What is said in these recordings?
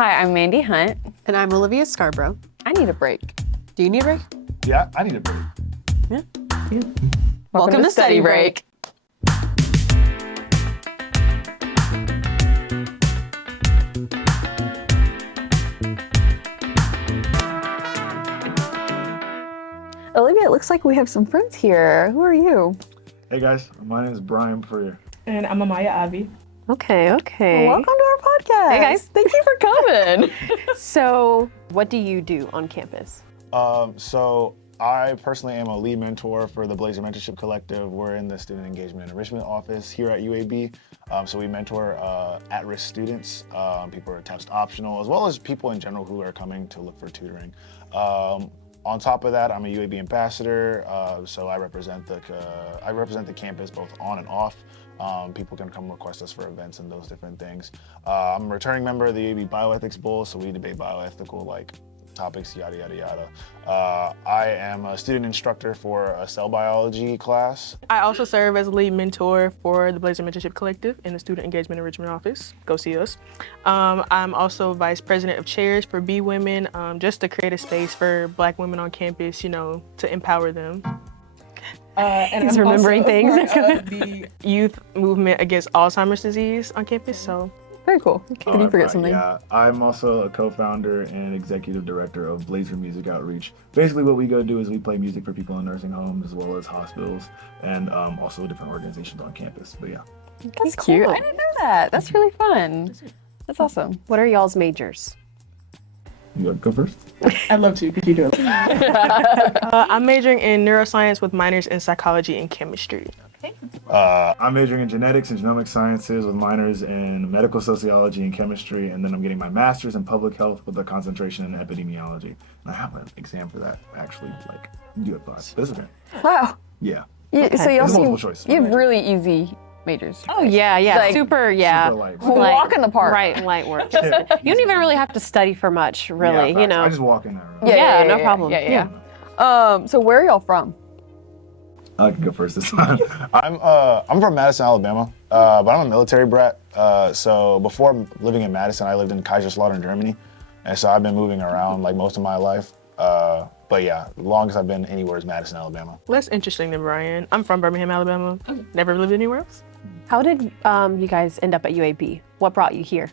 Hi, I'm Mandy Hunt. And I'm Olivia Scarbrough. I need a break. Do you need a break? Yeah, I need a break. Yeah. Welcome to Study Break. Olivia, it looks like we have some friends here. Who are you? Hey guys, my name is Bryan for And I'm Amiya. Okay. Welcome to our podcast. Hey, guys. Thank you for coming. So, what do you do on campus? So I personally am a lead mentor for the Blazer Mentorship Collective. We're in the Student Engagement Enrichment office here at UAB. So we mentor at-risk students, people who are test optional, as well as people in general who are coming to look for tutoring. On top of that, I'm a UAB ambassador, so I represent the campus both on and off. People can come request us for events and those different things. I'm a returning member of the UAB Bioethics Bowl, so we debate bioethical topics, yada, yada, yada. I am a student instructor for a cell biology class. I also serve as a lead mentor for the Blazer Mentorship Collective in the Student Engagement Enrichment office. Go see us. I'm also vice president of chairs for B Women, just to create a space for Black women on campus, to empower them. And He's remembering things. The youth movement against Alzheimer's disease on campus, so. Very cool. Did you forget something? Yeah, I'm also a co-founder and executive director of Blazer Music Outreach. Basically what we go do is we play music for people in nursing homes as well as hospitals and also different organizations on campus, but yeah. That's cute. I didn't know that. That's really fun. That's awesome. What are y'all's majors? You want to go first? I'd love to, if you do it. I'm majoring in neuroscience with minors in psychology and chemistry. I'm majoring in genetics and genomic sciences with minors in medical sociology and chemistry, and then I'm getting my master's in public health with a concentration in epidemiology. And I have an exam for that, actually, due at 5. But it's okay. Wow. Yeah. So y'all It's seem, multiple choice. you have really easy majors. Oh, yeah. Super light. Walk in the park. Right, light work. You don't even really have to study for much, really, Yeah, I just walk in there. Yeah, no problem. Yeah. So where are y'all from? I can go first this time. I'm from Madison, Alabama, but I'm a military brat. So before living in Madison, I lived in Kaiserslautern, Germany, and so I've been moving around most of my life. But yeah, the longest I've been anywhere is Madison, Alabama. Less interesting than Bryan. I'm from Birmingham, Alabama. Never lived anywhere else. How did you guys end up at UAB? What brought you here?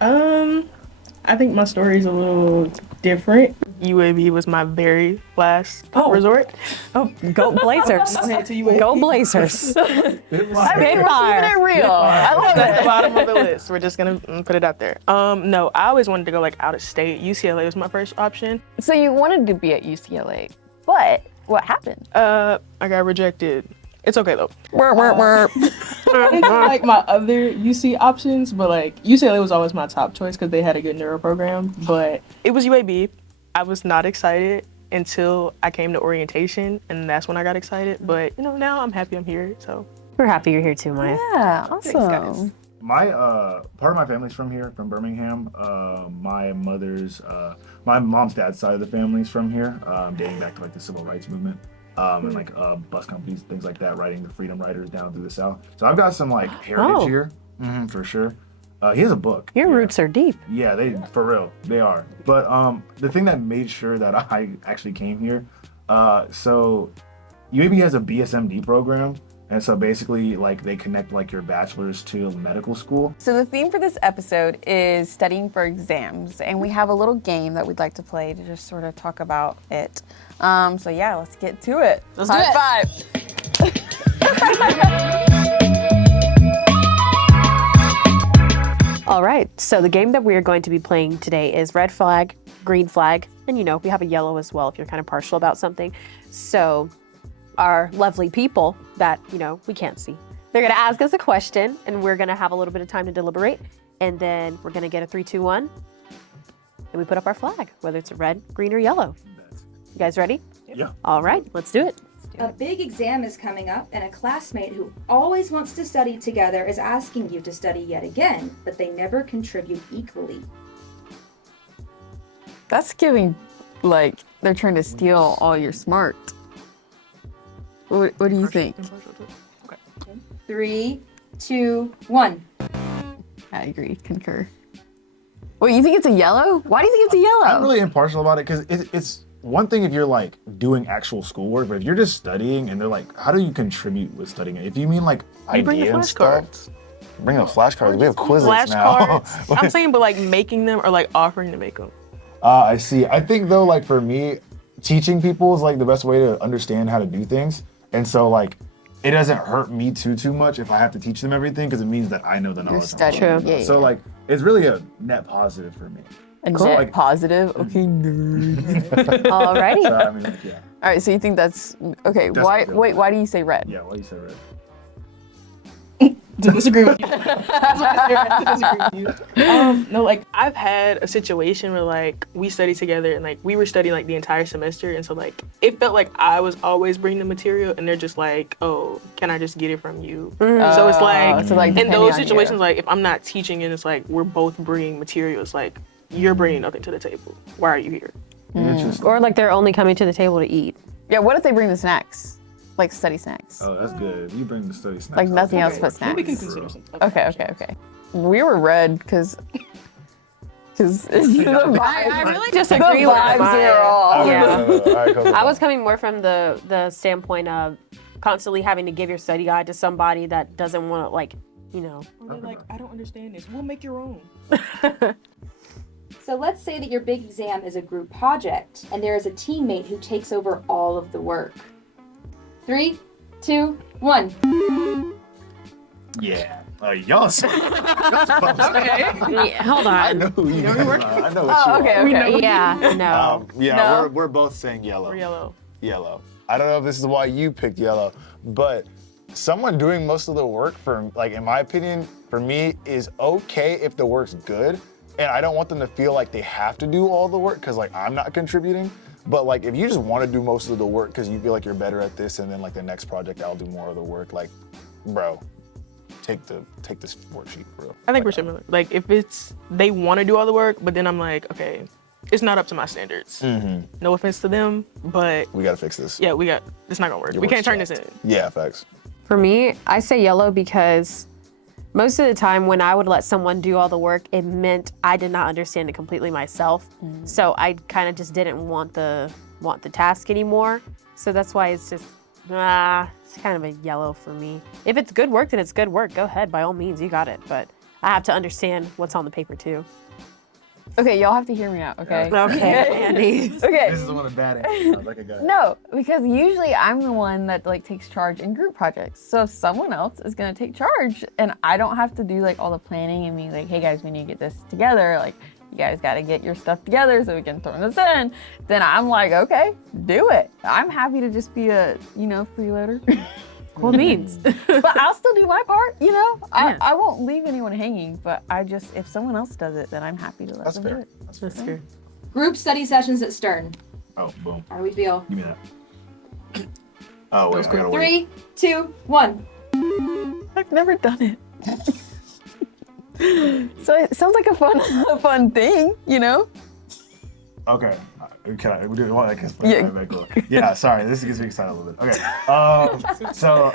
I think my story is a little different. UAB was my very last resort. Oh, go Blazers. Go Blazers. Keeping it real. I love That's it. the bottom of the list. We're just gonna put it out there. No, I always wanted to go out of state. UCLA was my first option. So you wanted to be at UCLA, but what happened? I got rejected. It's okay though. It's My other UC options, but UCLA was always my top choice because they had a good neuro program. But it was UAB. I was not excited until I came to orientation, and that's when I got excited. But now I'm happy I'm here. So We're happy you're here too, Maya. Yeah, awesome. Thanks, guys. My part of my family's from here, from Birmingham. My mom's dad's side of the family's from here, dating back to the civil rights movement. And bus companies, things like that, riding the Freedom Riders down through the South. So I've got some heritage here, for sure. He has a book. Your roots are deep. Yeah, for real, they are. But the thing that made sure that I actually came here, so UAB has a BSMD program. And so basically, they connect your bachelor's to medical school. So the theme for this episode is studying for exams, and we have a little game that we'd like to play to just sort of talk about it. So yeah, let's get to it. Let's do it. High five. All right, so the game that we are going to be playing today is red flag, green flag, and we have a yellow as well if you're kind of partial about something. So our lovely people that, we can't see, they're gonna ask us a question and we're gonna have a little bit of time to deliberate, and then we're gonna get a 3, 2, 1, and we put up our flag, whether it's red, green, or yellow. You guys ready? Yeah. All right, let's do it. A big exam is coming up, and a classmate who always wants to study together is asking you to study yet again, but they never contribute equally. That's giving, they're trying to steal all your smart. What do you think? 3, 2, 1. I agree, concur. Wait, you think it's a yellow? Why do you think it's a yellow? I'm really impartial about it because it's one thing if you're like doing actual schoolwork, but if you're just studying and they're like, how do you contribute with studying it? If you mean like You bring the idea and stuff, flashcards. bring up flashcards. We have quizzes Flashcards. now. I'm saying, but like making them or like offering to make them. I see. I think though, like for me, teaching people is like the best way to understand how to do things, and so like it doesn't hurt me too much if I have to teach them everything because it means that I know the knowledge. studying. True. Yeah, So yeah. like it's really a net positive for me. A Cool. net Like- positive. Okay, nerd. Alrighty. So, I mean, like, yeah, All right, so you think that's okay? That's Why? good. Wait, why do you say red? yeah. Why you say red? To disagree with you. No, like I've had a situation where like we studied together and like we were studying like the entire semester, and so like it felt like I was always bringing the material, and they're just like, oh, can I just get it from you? So it's like, so, like, in depending those on you. situations, like if I'm not teaching and it's like we're both bringing materials, like you're bringing nothing to the table. Why are you here? Interesting. Or like they're only coming to the table to eat. Yeah. What if they bring the snacks, like study snacks? Oh, that's good. If you bring the study snacks, Like I'll nothing take else it. but snacks. We can consider something. Okay. We were red because the I really disagree the with vibes mine. are off. Yeah. All right, go. I was coming more from the standpoint of constantly having to give your study guide to somebody that doesn't want to, like, you know. Or they're like, I don't understand this. We'll make your own. So let's say that your big exam is a group project and there is a teammate who takes over all of the work. 3, 2, 1. Yeah. Y'all. Yeah, hold I on. know who you guys are. I know what you Oh, okay, are. okay. Yeah, no. Yeah, No. we're both saying yellow. Or yellow. Yellow. I don't know if this is why you picked yellow, but someone doing most of the work for, like, in my opinion, for me, is okay if the work's good. And I don't want them to feel like they have to do all the work because, like, I'm not contributing. But, like, if you just want to do most of the work because you feel like you're better at this and then, like, the next project I'll do more of the work, like, bro, take this worksheet, bro. I think we're similar. Like if it's they want to do all the work, but then I'm like, okay, it's not up to my standards. No offense to them, but We got to fix this. yeah, it's not gonna work. Your We can't turn work's this in. Yeah, facts. For me, I say yellow because most of the time when I would let someone do all the work, it meant I did not understand it completely myself. So I kind of just didn't want the task anymore. So that's why it's just, it's kind of a yellow for me. If it's good work, then it's good work. Go ahead, by all means, you got it. But I have to understand what's on the paper too. Okay, y'all have to hear me out. Okay. Okay, Andy. Okay. This is the one of bad answers. Like a guy. No, because usually I'm the one that like takes charge in group projects. So if someone else is gonna take charge and I don't have to do like all the planning and be like, hey guys, we need to get this together. Like you guys gotta get your stuff together so we can throw this in. Then I'm like, okay, do it. I'm happy to just be a, freeloader. Cool beans. But I'll still do my part, I won't leave anyone hanging, but if someone else does it, then I'm happy to let That's them fair. do it. That's fair. That's true. Group study sessions at Stern. Oh, boom. How do we feel? Give me that. Oh, wait, I gotta wait. 3, 2, 1. I've never done it. So it sounds like a fun thing, Okay. Can I do it? Yeah. Cool. Yeah, sorry. This gets me excited a little bit. Okay. So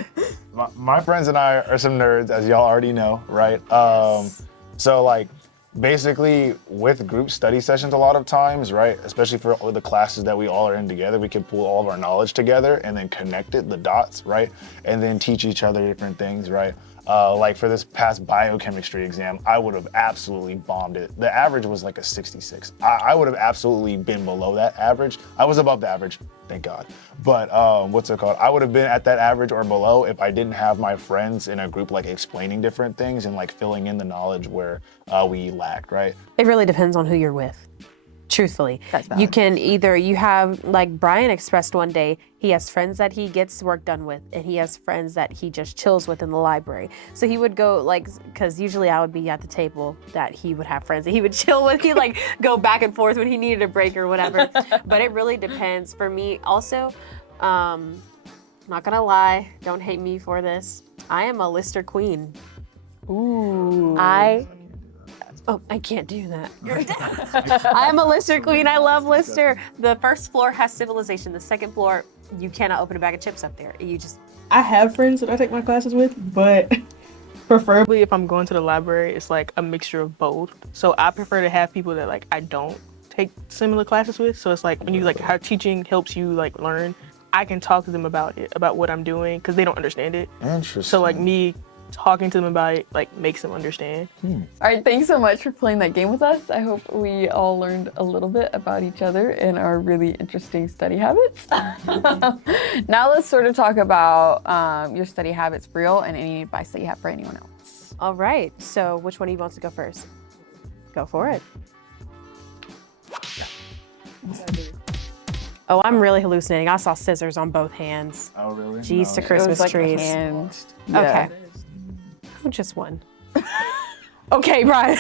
my friends and I are some nerds, as y'all already know, right? So like basically with group study sessions a lot of times, right? Especially for all the classes that we all are in together, we can pull all of our knowledge together and then connect it, the dots, right? And then teach each other different things, right? Like for this past biochemistry exam, I would have absolutely bombed it. The average was like a 66. I would have absolutely been below that average. I was above the average, thank God. But what's it called? I would have been at that average or below if I didn't have my friends in a group like explaining different things and like filling in the knowledge where we lacked, right? It really depends on who you're with. Truthfully, That's valid. you can you have, like Bryan expressed one day, he has friends that he gets work done with, and he has friends that he just chills with in the library. So he would go because usually I would be at the table that he would have friends that he would chill with. He'd go back and forth when he needed a break or whatever. But it really depends. For me, also, not gonna lie, don't hate me for this. I am a lister queen. Ooh. I can't do that. I'm a lister queen. I love lister. The first floor has civilization. The second floor, you cannot open a bag of chips up there. You just I have friends that I take my classes with, but Preferably if I'm going to the library, it's like a mixture of both. So I prefer to have people that like I don't take similar classes with. So it's like when you like how teaching helps you like learn, I can talk to them about it, about what I'm doing, because they don't understand it. Interesting. So like me talking to them about it like makes them understand. All right, thanks so much for playing that game with us. I hope we all learned a little bit about each other and our really interesting study habits. Now let's sort of talk about your study habits, Brielle, and any advice that you have for anyone else. All right. So which one of you wants to go first? Go for it. Oh, I'm really hallucinating. I saw scissors on both hands. Oh, really? Jeez to No. Christmas It was like trees. a hand. Okay. Oh, just one. Okay, Bryan.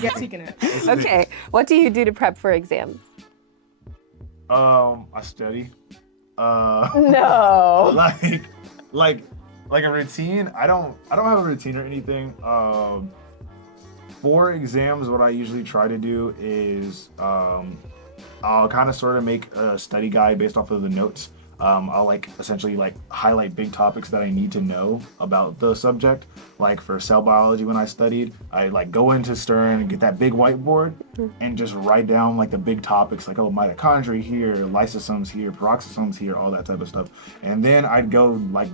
Yes, he can. Okay. What do you do to prep for exams? I study. No. like a routine. I don't have a routine or anything. For exams, what I usually try to do is I'll kind of sort of make a study guide based off of the notes. I'll like essentially like highlight big topics that I need to know about the subject. Like for cell biology when I studied, I like go into Stern and get that big whiteboard and just write down like the big topics like, oh, mitochondria here, lysosomes here, peroxisomes here, all that type of stuff. And then I'd go like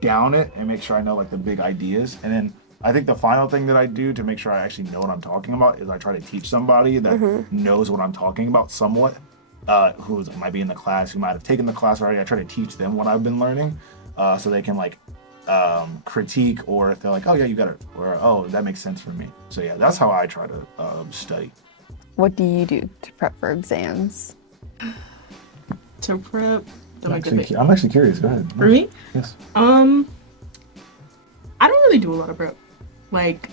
down it and make sure I know like the big ideas. And then I think the final thing that I do to make sure I actually know what I'm talking about is I try to teach somebody that knows what I'm talking about somewhat. Who might be in the class, who might have taken the class already. I try to teach them what I've been learning, so they can like critique, or if they're like, oh yeah, you got it, or oh, that makes sense for me. So yeah, that's how I try to study. What do you do to prep for exams? To prep, I'm actually curious. Go ahead. for me, Yes. I don't really do a lot of prep. Like,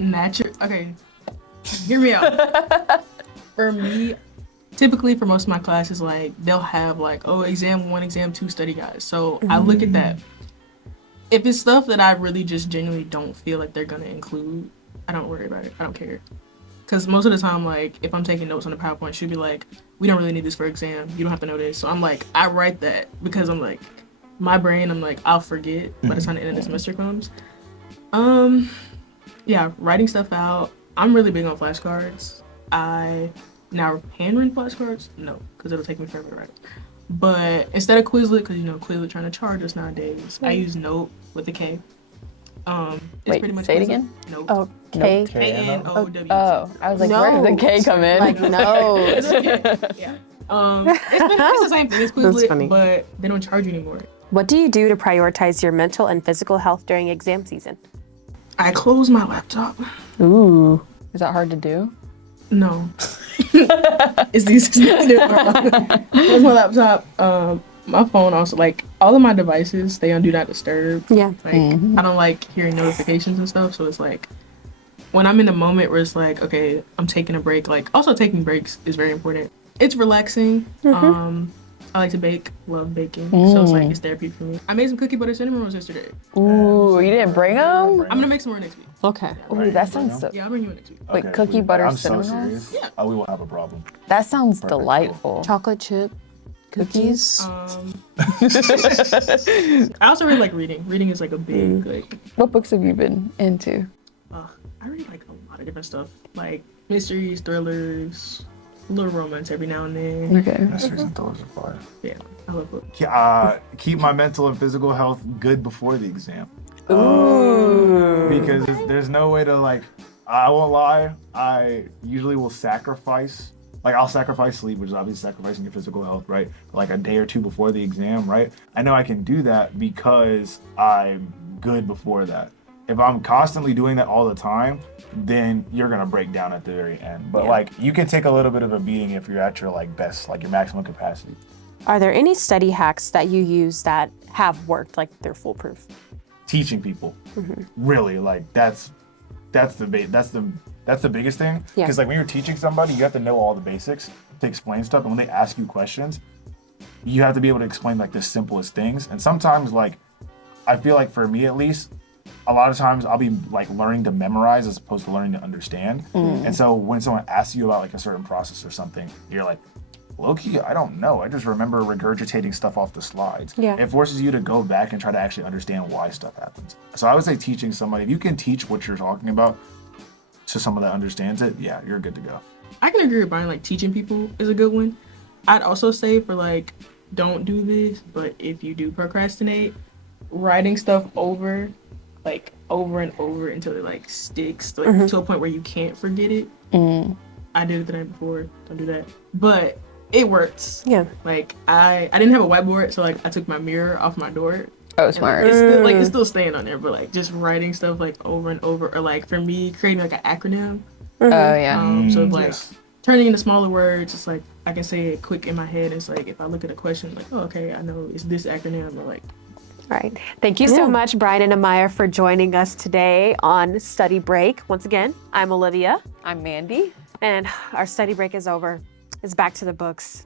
okay, hear me out. For me, typically for most of my classes, like they'll have like, oh, exam 1, exam 2 study guides. So I look at that. If it's stuff that I really just genuinely don't feel like they're gonna include, I don't worry about it. I don't care. Because most of the time, like if I'm taking notes on the PowerPoint, she'll be like, we don't really need this for exam. You don't have to know this. So I'm like, I write that because I'm like, my brain, I'm like, I'll forget by the time the end of the semester comes. Yeah, writing stuff out. I'm really big on flashcards. Now, handwritten flashcards? No, because it'll take me forever to write. But instead of Quizlet, because you know Quizlet trying to charge us nowadays, I use Note with a K. It's Wait, pretty much say it Quizlet. again? Note. Oh, K. K-N-O-W-T. Oh, I was like, where did the K come in? Like, no. It's okay. Yeah. It's the same thing as That's funny. Quizlet, but they don't charge you anymore. What do you do to prioritize your mental and physical health during exam season? I close my laptop. Ooh. Is that hard to do? No. It's the easiest thing to do. Close my laptop. My phone also, like, all of my devices, they on Do Not Disturb. Yeah. Like, I don't like hearing notifications and stuff, so it's like, when I'm in a moment where it's like, okay, I'm taking a break, like, also taking breaks is very important. It's relaxing. I like to bake, love baking, so it's like, it's therapy for me. I made some cookie butter cinnamon rolls yesterday. Ooh, you didn't bring them? I'm gonna make some more next week. Okay. Ooh, that sounds so. Yeah, I'll bring you one next week. Wait, Okay, cookie please. butter I'm so cinnamon rolls? serious. Yeah. Oh, we won't have a problem. That sounds Perfect. delightful. Chocolate chip cookies. I also really like reading. Reading is like a big, like, What books have you been into? I read like a lot of different stuff. Like mysteries, thrillers, a little romance every now and then. Okay. Mysteries and thrillers are fire. Yeah, I love books. Keep my mental and physical health good before the exam. Ooh. Because there's no way to like, I won't lie, I usually will sacrifice, like I'll sacrifice sleep, which is obviously sacrificing your physical health, right? Like a day or two before the exam, right? I know I can do that because I'm good before that. If I'm constantly doing that all the time, then you're gonna break down at the very end. But like, you can take a little bit of a beating if you're at your like best, like your maximum capacity. Are there any study hacks that you use that have worked, like they're foolproof? Teaching people, really, like that's the biggest thing. Yeah. Because like when you're teaching somebody, you have to know all the basics to explain stuff, and when they ask you questions, you have to be able to explain like the simplest things. And sometimes, like, I feel like for me at least, a lot of times I'll be like learning to memorize as opposed to learning to understand. And so when someone asks you about like a certain process or something, you're like, low-key, I don't know. I just remember regurgitating stuff off the slides. Yeah. It forces you to go back and try to actually understand why stuff happens. So I would say teaching somebody, if you can teach what you're talking about to someone that understands it, yeah, you're good to go. I can agree with Bryan, like teaching people is a good one. I'd also say for like, don't do this, but if you do procrastinate, writing stuff over and over until it like sticks, like to a point where you can't forget it. I did it the night before, don't do that. But it works. Yeah. Like I didn't have a whiteboard, so like I took my mirror off my door. Oh, smart. It's still like it's still staying on there, but like just writing stuff like over and over, or like for me creating like an acronym. Oh, yeah. So like Yes. turning into smaller words, it's like I can say it quick in my head. It's like if I look at a question, like, oh, okay, I know it's this acronym, or like. All right. Thank you so much, Bryan and Amiya, for joining us today on Study Break. Once again, I'm Olivia, I'm Mandy. and our study break is over. It's back to the books.